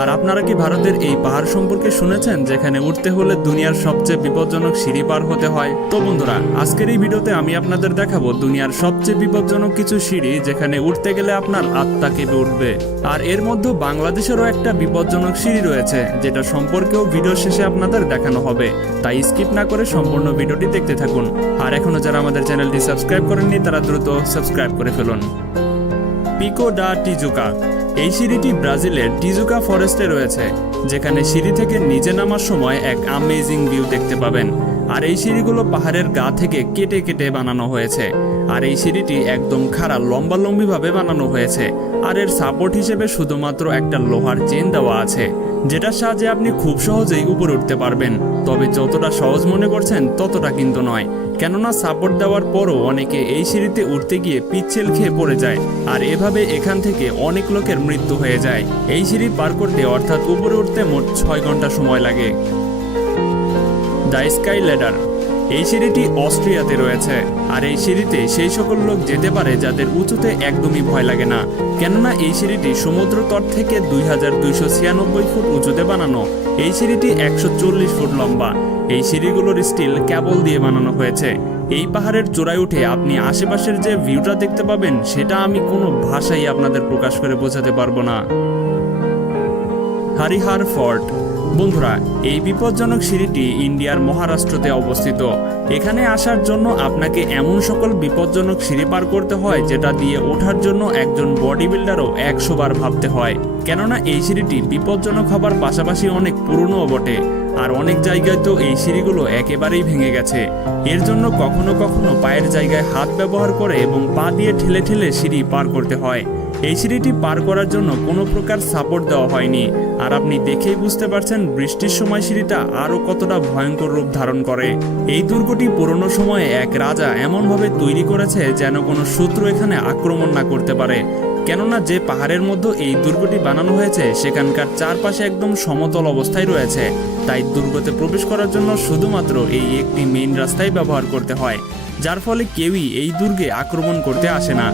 আর আপনারা কি ভারতের এই পাহাড় সম্পর্কে শুনেছেন যেখানে উঠতে হলে দুনিয়ার সবচেয়ে বিপজ্জনক সিঁড়ি পার হতে হয়? তো বন্ধুরা, আজকের এই ভিডিওতে আমি আপনাদের দেখাবো দুনিয়ার সবচেয়ে বিপজ্জনক কিছু সিঁড়ি যেখানে উঠতে গেলে আপনার আত্মা কেঁপে উঠবে। আর এর মধ্যে বাংলাদেশেরও একটা বিপজ্জনক সিঁড়ি রয়েছে, যেটা সম্পর্কেও ভিডিও শেষে আপনাদের দেখানো হবে। তাই স্কিপ না করে সম্পূর্ণ ভিডিওটি দেখতে থাকুন। আর এখনো যারা আমাদের চ্যানেলটি সাবস্ক্রাইব করেননি তারা দ্রুত সাবস্ক্রাইব করে ফেলুন। পিকো ডা টিজুকা। এই সিঁড়িটি ব্রাজিলের টিজুকা ফরেস্টে রয়েছে, যেখানে সিঁড়ি থেকে নিচে নামার সময় এক অ্যামেজিং ভিউ দেখতে পাবেন। আর এই সিঁড়িগুলো পাহাড়ের গা থেকে কেটে কেটে বানানো হয়েছে। আর এই সিঁড়িটি একদম খাড়া লম্বালম্বিভাবে বানানো হয়েছে। আর এর সাপোর্ট হিসেবে শুধুমাত্র একটা লোহার চেন দেওয়া আছে, যেটার সাহায্যে আপনি খুব সহজেই উপরে উঠতে পারবেন। তবে যতটা সহজ মনে করছেন ততটা কিন্তু নয়, কেননা সাপোর্ট দেওয়ার পরও অনেকে এই সিঁড়িতে উঠতে গিয়ে পিচ্ছিল খেয়ে পড়ে যায়। আর এভাবে এখান থেকে অনেক লোকের মৃত্যু হয়ে যায়। এই সিঁড়ি পার করতে অর্থাৎ উপরে উঠতে মোট 6 ঘন্টা সময় লাগে। The sky ladder. এই সিঁড়িটি অস্ট্রিয়াতে রয়েছে। আর এই সিঁড়িতে সেই সকল লোক যেতে পারে যাদের উঁচুতে একদমই ভয় লাগে না, কেননা এই সিঁড়িটি সমুদ্র তট থেকে 2296 ফুট উঁচুতে বানানো। এই সিঁড়িটি 140 ফুট লম্বা। এই সিঁড়িগুলোর স্টিল ক্যাবল দিয়ে বানানো হয়েছে। এই পাহাড়ের চূড়ায় উঠে আপনি আশেপাশের যে ভিউটা দেখতে পাবেন সেটা আমি কোনো ভাষাই আপনাদের প্রকাশ করে বোঝাতে পারবো না। হরিহার ফোর্ট। বন্ধুরা, এই বিপজ্জনক সিঁড়িটি ইন্ডিয়ার মহারাষ্ট্রতে অবস্থিত। এখানে আসার জন্য আপনাকে এমন সকল বিপজ্জনক সিঁড়ি পার করতে হয় যেটা দিয়ে ওঠার জন্য একজন বডি বিল্ডারও 100 বার ভাবতে হয়, কেননা এই সিঁড়িটি বিপজ্জনক হবার পাশাপাশি অনেক পুরনোও বটে। আর অনেক জায়গায় তো এই সিঁড়িগুলো একেবারেই ভেঙে গেছে। এর জন্য কখনো কখনো পায়ের জায়গায় হাত ব্যবহার করে এবং পা দিয়ে ঠেলে ঠেলে সিঁড়ি পার করতে হয়। এই সিঁড়িটি পার করার জন্য কোনো প্রকার সাপোর্ট দেওয়া হয়নি। আর আপনি দেখেই বুঝতে পারছেন বৃষ্টির সময় সিঁড়িটা আরও কতটা ভয়ঙ্কর রূপ ধারণ করে। এই দুর্গটি পুরনো সময়ে এক রাজা এমনভাবে তৈরি করেছে যেন কোনো শত্রু এখানে আক্রমণ না করতে পারে, কেননা যে পাহাড়ের মধ্যে এই দুর্গটি বানানো হয়েছে সেখানকার চারপাশে একদম সমতল অবস্থায় রয়েছে। তাই দুর্গতে প্রবেশ করার জন্য শুধুমাত্র এই একটি মেইন রাস্তাই ব্যবহার করতে হয়, যার ফলে কেউই এই দুর্গে আক্রমণ করতে আসে না।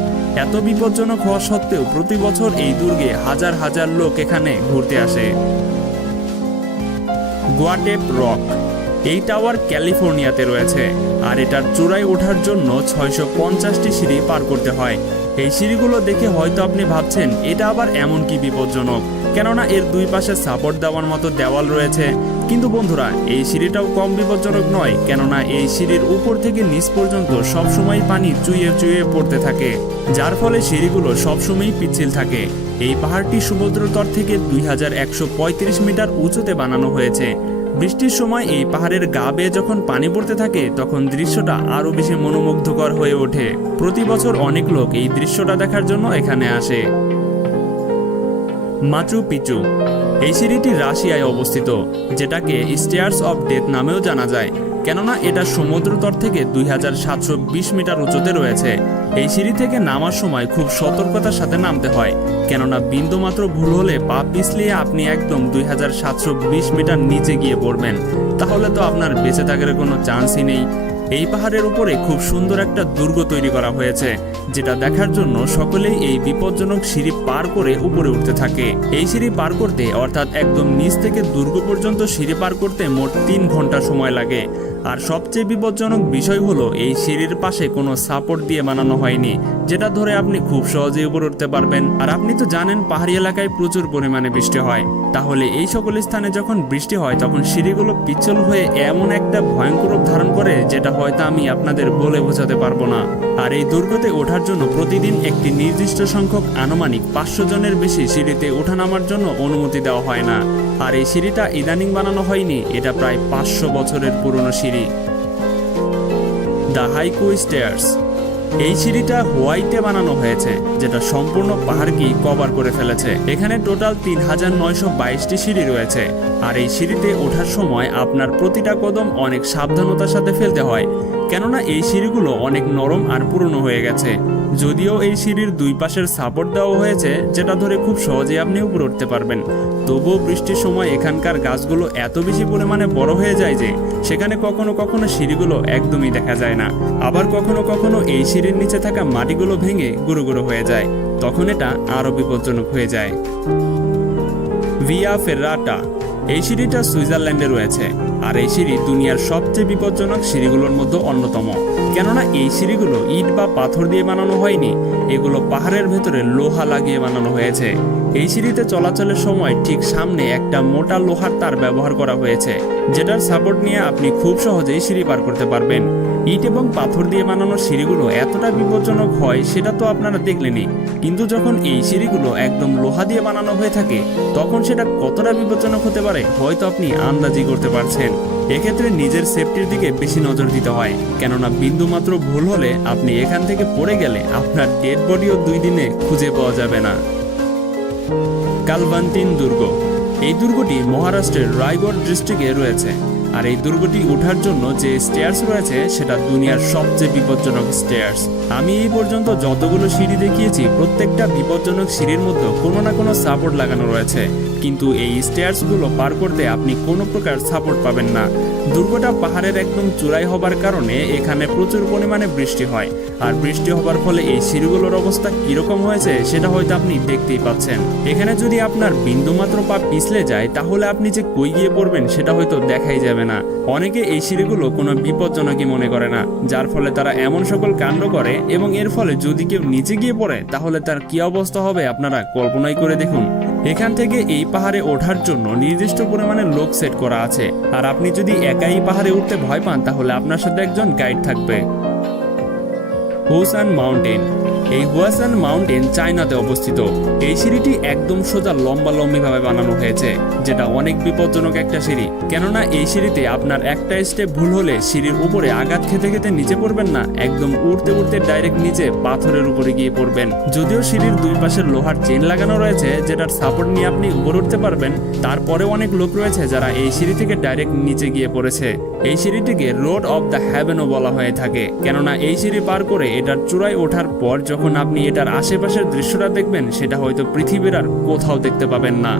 এত বিপজ্জনক হওয়া সত্ত্বেও প্রতি বছর এই দুর্গে হাজার হাজার লোক এখানে ঘুরতে আসে। গোয়াটেপ রক। এই টাওয়ার ক্যালিফোর্নিয়াতে রয়েছে। আর এটার চূড়ায় ওঠার জন্য 650টি সিঁড়ি পার করতে হয়। এই সিঁড়িগুলো দেখে হয়তো আপনি ভাবছেন এটা আবার এমন কি বিপজ্জনক, কেননা এর দুই পাশে সাপোর্ট দেওয়ার মতো দেওয়াল রয়েছে। কিন্তু বন্ধুরা, এই সিঁড়িটাও কম বিপজ্জনক নয়, কেননা এই সিঁড়ির উপর থেকে নিচ পর্যন্ত সবসময় পানি চুইয়ে চুইয়ে পড়তে থাকে, যার ফলে সিঁড়িগুলো সবসময়ই পিচ্ছিল থাকে। এই পাহাড়টি সমুদ্র তট থেকে 2135 মিটার উঁচুতে বানানো হয়েছে। বৃষ্টির সময় এই পাহাড়ের গা বেয়ে যখন পানি পড়তে থাকে তখন দৃশ্যটা আরও বেশি মনোমুগ্ধকর হয়ে ওঠে। প্রতি বছর অনেক লোক এই দৃশ্যটা দেখার জন্য এখানে আসে। Machu Picchu. এই সিঁড়িটি রাশিয়ায় অবস্থিত, যেটাকে স্টেয়ার্স অফ ডেথ নামেও জানা যায়, কেননা এটা সমুদ্র তট থেকে 2720 মিটার উঁচুতে রয়েছে। এই সিঁড়ি থেকে নামার সময় খুব সতর্কতার সাথে নামতে হয়, কেননা বিন্দুমাত্র ভুল হলে পা পিছলিয়ে আপনি একদম 2720 মিটার নিচে গিয়ে পড়বেন। তাহলে তো আপনার বেঁচে থাকার কোনো চান্সই নেই। এই পাহাড়ের উপরে খুব সুন্দর একটা দুর্গ তৈরি করা হয়েছে, যেটা দেখার জন্য সকলেই এই বিপজ্জনক সিঁড়ি পার করে উপরে উঠতে থাকে। এই সিঁড়ি পার করতে অর্থাৎ একদম নিচ থেকে দুর্গ পর্যন্ত সিঁড়ি পার করতে মোট 3 ঘন্টা সময় লাগে। আর সবচেয়ে বিপজ্জনক বিষয় হলো এই সিঁড়ির পাশে কোনো সাপোর্ট দিয়ে বানানো হয়নি, যেটা ধরে আপনি খুব সহজেই উপরে উঠতে পারবেন। আর আপনি তো জানেন পাহাড়ি এলাকায় প্রচুর পরিমাণে বৃষ্টি হয়, তাহলে এই সকল স্থানে যখন বৃষ্টি হয় তখন সিঁড়িগুলো পিচ্ছিল হয়ে এমন একটা ভয়ঙ্কর রূপ ধারণ করে যেটা হয়তো আমি আপনাদের বলে বোঝাতে পারবো না। আর এই দুর্গতে ওঠার জন্য প্রতিদিন একটি নির্দিষ্ট সংখ্যক আনুমানিক 500 জনের বেশি সিঁড়িতে ওঠানামার জন্য অনুমতি দেওয়া হয় না। আর এই সিঁড়িটা ইদানিং বানানো হয়নি, এটা প্রায় 500 বছরের পুরনো সিঁড়ি। The haiku stairs. এই সিঁড়িটা হোয়াইটে বানানো হয়েছে, যেটা সম্পূর্ণ পাহাড়কেই কভার করে ফেলেছে। এখানে টোটাল 3922টি সিঁড়ি রয়েছে। আর এই সিঁড়িতে ওঠার সময় আপনার প্রতিটা কদম অনেক সাবধানতার সাথে ফেলতে হয়, কেননা এই সিঁড়িগুলো অনেক নরম আর পুরনো হয়ে গেছে। যদিও এই সিঁড়ির দুই পাশের সাপোর্ট দেওয়া হয়েছে, যেটা ধরে খুব সহজে আপনি উপরে উঠতে পারবেন, তবুও বৃষ্টির সময় এখানকার গাছগুলো এত বেশি পরিমাণে বড় হয়ে যায় যে সেখানে কখনো কখনো সিঁড়িগুলো একদমই দেখা যায় না। আবার কখনো কখনো এই সিঁড়ির নিচে থাকা মাটিগুলো ভেঙে গুঁড়ো গুঁড়ো হয়ে যায়, তখন এটা আরও বিপজ্জনক হয়ে যায়। ভিয়া ফেরাটা। এই সিঁড়িটা সুইজারল্যান্ডে রয়েছে, আর এই সিঁড়ি দুনিয়ার সবচেয়ে বিপজ্জনক সিঁড়িগুলোর মধ্যে অন্যতম। কেননা এই সিঁড়িগুলো ইট বা পাথর দিয়ে বানানো হয়নি, এগুলো পাহাড়ের ভেতরে লোহা লাগিয়ে বানানো হয়েছে। এই সিঁড়িতে চলাচলের সময় ঠিক সামনে একটা মোটা লোহার তার ব্যবহার করা হয়েছে, যেটার সাপোর্ট নিয়ে আপনি খুব সহজেই সিঁড়ি পার করতে পারবেন। ইট এবং পাথর দিয়ে বানানো সিঁড়িগুলো এতটা বিপজ্জনক হয় সেটা তো আপনারা দেখলেনই, কিন্তু যখন এই সিঁড়িগুলো একদম লোহা দিয়ে বানানো হয়ে থাকে তখন সেটা কতটা বিপজ্জনক হতে পারে হয়তো আপনি আন্দাজই করতে পারছেন। এক্ষেত্রে নিজের সেফটির দিকে বেশি নজর দিতে হয়, কেননা বিন্দুমাত্র ভুল হলে আপনি এখান থেকে পড়ে গেলে আপনার ডেড বডিও 2 দিনে খুঁজে পাওয়া যাবে না। কালভান্তিন দুর্গ। এই দুর্গটি মহারাষ্ট্রের রায়গড় ডিস্ট্রিক্টে রয়েছে, আর এই দুর্গটি ওঠার জন্য যে স্টেয়ার্স রয়েছে সেটা দুনিয়ার সবচেয়ে বিপজ্জনক স্টেয়ার্স। আমি এই পর্যন্ত যতগুলো সিঁড়ি দেখিয়েছি প্রত্যেকটা বিপজ্জনক সিঁড়ির মধ্যে কোনো না কোনো সাপোর্ট লাগানো রয়েছে, কিন্তু এই স্টেয়ার্সগুলো পার করতে আপনি কোনো প্রকার সাপোর্ট পাবেন না। দুর্গটা পাহাড়ের একদম চূড়ায় হবার কারণে এখানে প্রচুর পরিমাণে বৃষ্টি হয়, আর বৃষ্টি হবার ফলে এই সিঁড়িগুলোর অবস্থা কীরকম হয়েছে সেটা হয়তো আপনি দেখতেই পাচ্ছেন। এখানে যদি আপনার বিন্দুমাত্র পা পিছলে যায় তাহলে আপনি যে কই গিয়ে পড়বেন সেটা হয়তো দেখাই যাবে না। অনেকে এই সিঁড়িগুলো কোনো বিপজ্জনকই মনে করে না, যার ফলে তারা এমন সকল কাণ্ড করে, এবং এর ফলে যদি কেউ নিচে গিয়ে পড়ে তাহলে তার কী অবস্থা হবে আপনারা কল্পনাই করে দেখুন। এখান থেকে এই পাহাড়ে ওঠার জন্য নির্দিষ্ট পরিমাণে লোক সেট করা আছে, আর আপনি যদি একাই পাহাড়ে উঠতে ভয় পান তাহলে আপনার সাথে একজন গাইড থাকবে। হুয়াসান মাউন্টেন। এই হুয়াসান মাউন্টেন চায়নাতে অবস্থিত। এই সিঁড়িটি একদম সোজা লম্বালম্বিভাবে বানানো হয়েছে, যেটা অনেক বিপজ্জনক একটা সিঁড়ি। কেননা এই সিঁড়িতে আপনার একটা স্টেপ ভুল হলে সিঁড়ির উপরে আঘাত খেতে খেতে নিচে পড়বেন না, একদম উঠতে উঠতে ডাইরেক্ট নিচে পাথরের উপরে গিয়ে পড়বেন। যদিও সিঁড়ির দুই পাশে লোহার চেন লাগানো রয়েছে যেটার সাপোর্ট নিয়ে আপনি উপরে উঠতে পারবেন, তারপরেও অনেক লোক রয়েছে যারা এই সিঁড়ি থেকে ডাইরেক্ট নিচে গিয়ে পড়েছে। এই সিঁড়িটিকে রোড অফ দ্য হ্যাভেনও বলা হয়ে থাকে, কেননা এই সিঁড়ি পার করে এটার চূড়ায় ওঠার পর যখন আপনি এটার আশেপাশের দৃশ্যটা দেখবেন সেটা হয়তো পৃথিবীর আর কোথাও দেখতে পাবেন না।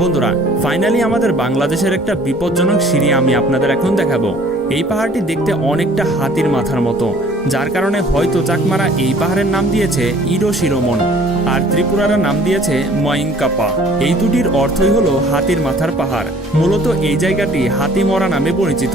বন্ধুরা, ফাইনালি আমাদের বাংলাদেশের একটা বিপজ্জনক সিঁড়ি আমি আপনাদের এখন দেখাবো। এই পাহাড়টি দেখতে অনেকটা হাতির মাথার মতো, যার কারণে হয়তো চাকমারা এই পাহাড়ের নাম দিয়েছে ইডো শিরোমন, আর ত্রিপুরারা নাম দিয়েছে ময়িংকাপা। এই দুটির অর্থই হলো হাতির মাথার পাহাড়। মূলত এই জায়গাটি হাতিমরা নামে পরিচিত,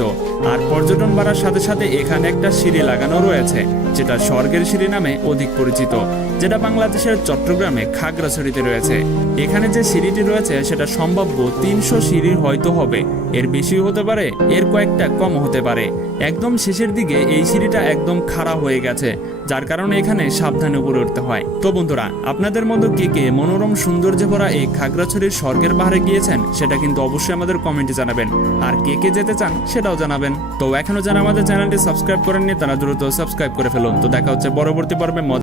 আর পর্যটন বাড়ার সাথে সাথে এখানে একটা সিঁড়ি লাগানো রয়েছে যেটা স্বর্গের সিঁড়ি নামে অধিক পরিচিত, যেটা বাংলাদেশের চট্টগ্রামে খাগড়াছড়িতে রয়েছে। এখানে যে সিঁড়িটি রয়েছে সেটা সম্ভাব্য 300 সিঁড়ির হয়তো হবে, এর বেশি হতে পারে, এর কয়েকটা কম হতে পারে। একদম শেষের দিকে এই সিঁড়িটা একদম খাড়া হয়ে গেছে, যার কারণে এখানে সাবধানে উপরে উঠতে হয়। তো বন্ধুরা, আপনাদের মধ্যে কে কে মনোরম সৌন্দর্যে ভরা এই খাগড়াছড়ির স্বর্গের পাহাড়ে গিয়েছেন সেটা কিন্তু অবশ্যই আমাদের কমেন্টে জানাবেন, আর কে কে যেতে চান সেটাও জানাবেন। তো এখনো যারা আমাদের চ্যানেলটি সাবস্ক্রাইব করেননি তারা দ্রুত সাবস্ক্রাইব করে ফেলুন। তো দেখা হচ্ছে পরবর্তী পর্বে।